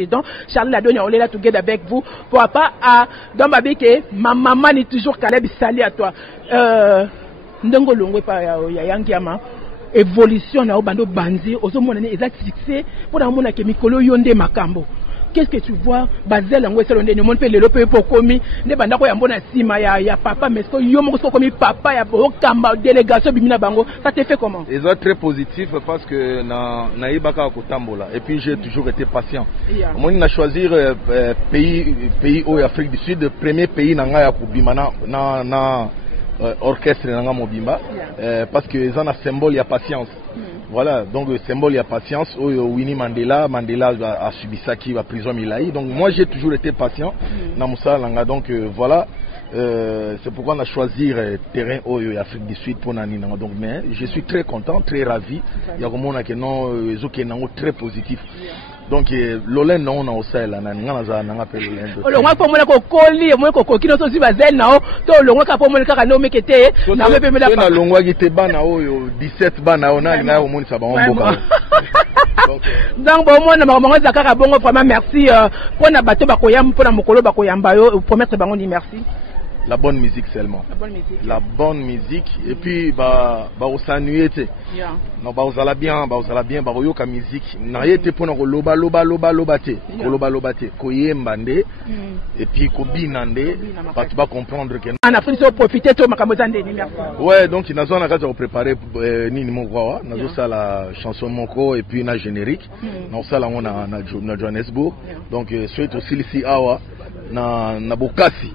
Et donc, Charlie la donne, on est là together avec vous. Pour pas à dans ma que ma maman est toujours Caleb Sali à toi. Ndongo longwe pa ya yangiama évolution na obando bandi ozo mona ne exact fixé pour na mona ke mikolo yonde makambo. Qu'est-ce que tu vois Bazel en West London, mon père le pour commis, ne banda ko ya mbona sima ya papa, mais ce yo mo ko commis papa ya kamba délégation bimina bango, ça te fait comment? Ils sont très positifs parce que na ibaka ko tambola et puis j'ai toujours été patient. Moi on a choisir pays au Afrique du Sud, premier pays nanga ya kubimana na orchestre nanga mobimba parce que ils ont un symbole ya patience. Voilà, donc le symbole, il y a patience. Winnie Mandela a subi ça qui va prison Milaï. Donc moi j'ai toujours été patient. Donc voilà, c'est pourquoi on a choisi le terrain au Afrique du Sud pour Nani. Donc mais je suis très content, très ravi. Il y a vraiment très positif. Donc l'Olin non on a aussi là on appelle l'Olin. On va pas moi ko koli moi ko kino so si bazel na o to longwa ka po moi ka no mekete na me pe me la na longwa ki te bana o 17 bana o na na o moni sa ba on boka. Donc bon moi na maman za kaka bongo vraiment merci pour na bato ba koyam pour na mokolo ba koyamba yo promettre bango ni merci. La bonne musique seulement. La bonne musique. La bonne musique et puis bah on s'ennuie tu. Non bah on bien bah yoka musique. Na yete pour na loba te. Loba te. Koyemba nde et puis kobinande bah tu vas comprendre que en Afrique faut profiter to makambo zande ni merci. Ouais donc nazo na kaza préparer nini mokwa nazo ça la chanson moko et puis na générique. Na ça là on na Johannesburg. Donc suite aussi ici awa na Bokasi.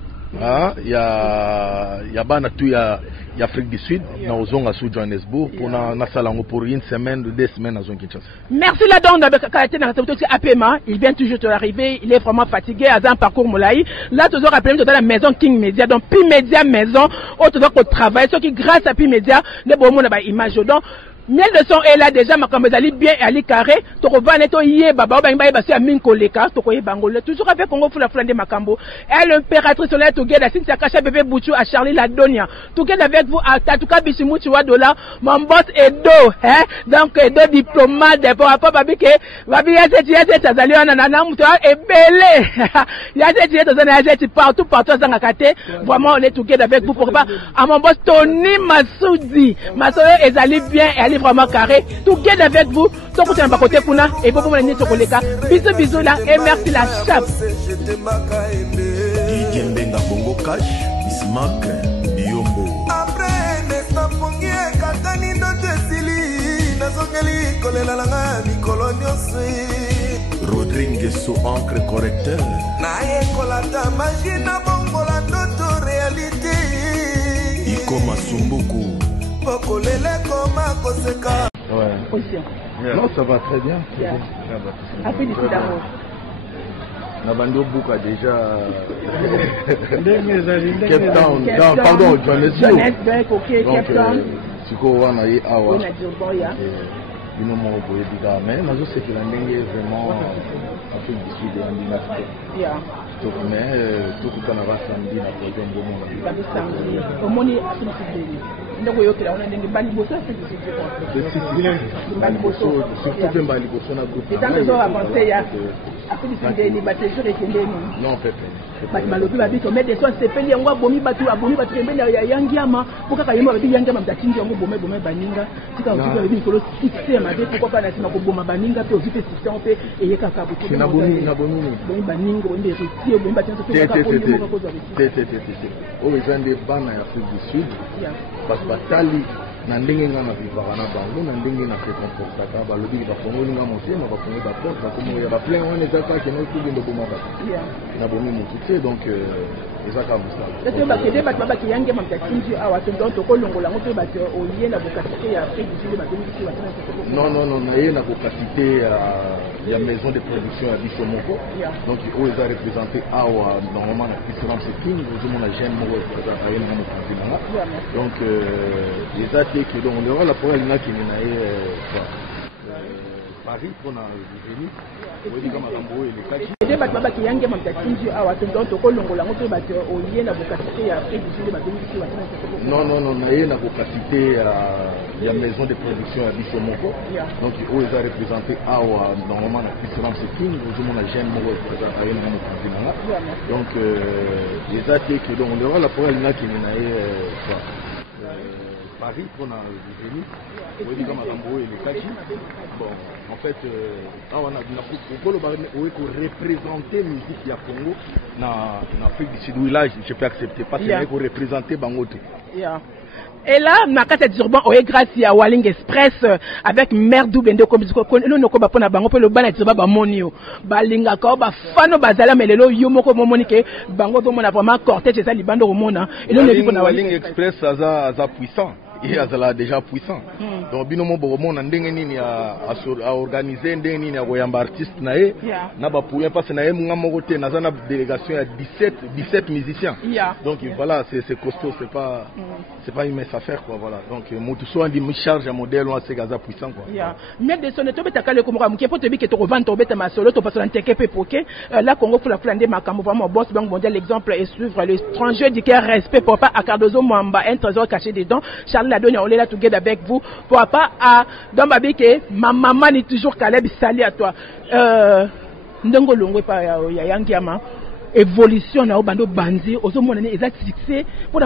Il y a bana tout y a Afrique du Sud na ozonga sous Johannesburg pour na salango pour une semaine 2 semaines à Kinshasa. Merci la donne avec Karaté na APMA, il vient toujours de l'arriver, il est vraiment fatigué à un parcours moulaï. Là toujours rappelé dans la maison King Media donc Pi Media maison autre donc au travail ceux qui grâce à Pi Media ne bon monde ba image donc Miel de son est là déjà, ma kamezali bien et ali carré. Toko va neto yé baba oba imba basi amin koleka. Toko yé bangole. Toujours avec Congo fou la flande makambo. Elle l'impératrice on est together. Si ça cache bébé Bouchou à Charlie la Donia. Together avec vous à Tatuka Bishimu tu vois dola. Mon boss Edo, hein. Donc Edo diplomate pour rapport babi que babi yase tazali anana mutoa et belé. Yase tazana yase partout dans kate. Vraiment on est together avec vous pour pas à mon boss Tony Masoudi. Masoyo ezali bien et vraiment carré, tout gagne avec vous, tout côté en côté kuna et vous me l'avez sur le cas. Bisous là et merci la chape. Mbenga bongo cash, Bismarck, Biombo. Après n'est-ce pongi katani no tesili, nazongeli kolela langa mikolo nyoswe. Rodrigue so encre correcteur. Na ekolata magina bongo la toto réalité. Ikoma sumbuku. Ouais. Non, ça va très bien. Après du d'amour. Nabando Bouka déjà. Cape Town. Pardon, Johannesburg. Donc, Siko Wana et Awa. Mais nous c'est que la langue est vraiment Afrique du Sud et en dynastie. Donc, mais tout le Canada samedi n'a pas de bon moment. Au moins, donc on a des bali bosso surtout bali bosso na groupe et tant que ça avancer ya après du ni bateau rekende non en fait bati malobi babi to mettre soit c'est peli yango bomi batu kembe ya yangiama pokaka yemo babi yangiama mtatingi yango bomé baninga tika utika babi kolo fixer ma de pourquoi pas na sima ko boma baninga pe ovite système pe et yeka ka butu na bomi baninga bomi réussir bomi batinga pe ka ko oh ils ont des bannes en Afrique du Sud parce que batali na ndenge nga na vivaka na bango na ndenge na se comportaka balobi ba kongo nga motema ba kongo ba porte ba komo ya ba plein wana ezaka ke no tubi ndo bomaka na bomi mutute donc ezaka musala c'est ba kede ba ba ki yange mamta kinji awa to donc ko longola ngoto ba o lié na bokasité ya Afrique du Sud ba tomi ki ba non na ye na bokasité ya maison de production ya biso moko donc o eza représenté awa normalement na différence king vous mon agent moko à yena mo kontinanga donc eza que donc on aura la première ligne qui est Paris pour la venir. Oui, comme Rambo et les Kachi. Et bato baba ki yange mamta kinji awa to donc ko longola ngo to bato oye na bokasité ya Afrique du Sud bato ki wa tana. Non, na ye na bokasité ya maison de production à Bissomoko. Donc ils ont représenté awa normalement na Islam c'est King, nous on a jeune mo représenté na mo continent. Donc les athées que donc on aura la première ligne qui na Paris pour la venir. Oui, comme Rambo et les Kachi. Bon, en fait, on a représenter la musique ya Congo dans l'Afrique du Sud. Oui, là, je peux accepter parce que pour représenter Bangote. Et là, Nakata Durban, grâce à Walling Express avec Merdou Bende comme nous ne sommes pas na bango le ban Durban ba monio balinga ko ba fano bazala melelo yomoko momonike bango to mona vraiment cortège ça libando au monde et nous ne vivons na Walling Express ça puissant. Il est déjà puissant. Donc, binomo boromon ndenge nini à organiser ndenge nini à koyamba artiste nae na ba pouya parce que nae munga mokote na zana délégation à 17 musiciens. Donc voilà, c'est costaud, c'est pas une mince affaire quoi voilà. Donc mutu so andi charge à modèle on c'est gaza puissant quoi. Mais de son to betaka le komora muke poto bi ke to revendre to beta masolo to parce que pe poké là Congo pour la flande makambo vraiment boss bank mondial l'exemple est suivre l'étranger du cœur respect pour pas à Cardozo Mwamba un trésor caché dedans Charles la donne on est là together avec vous pour pas à dans ma bike ma maman est toujours Caleb sali à toi ndongo longwe pa ya yangiama évolution na obando banzi ozo mona ne exact fixé pour